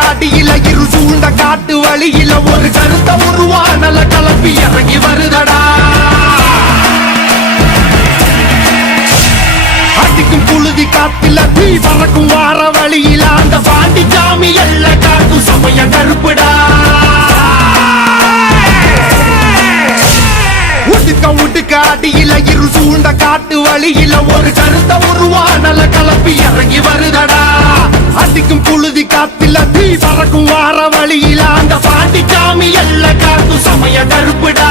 அடியில இரு சூழ்ந்த காட்டு வழியில ஒரு கருத்த உருவானல கலப்பி இறங்கி வருதடா. அடிக்கும் புழுதி காத்துல தீ பறக்கும் வார வழியில அந்த பாண்டி சாமி எல்ல காட்டு சமய கருப்புடா. உடுக்க அடியில இரு சூழ்ந்த காட்டு வழியில ஒரு கருத்த உருவானல கலப்பி இறங்கி வருதடா. அடிக்கும் புழுதி காத்துல தீ பறக்கும் வார வழியில அந்த பாண்டி சாமி எல்ல காட்டு சமய கருப்புடா.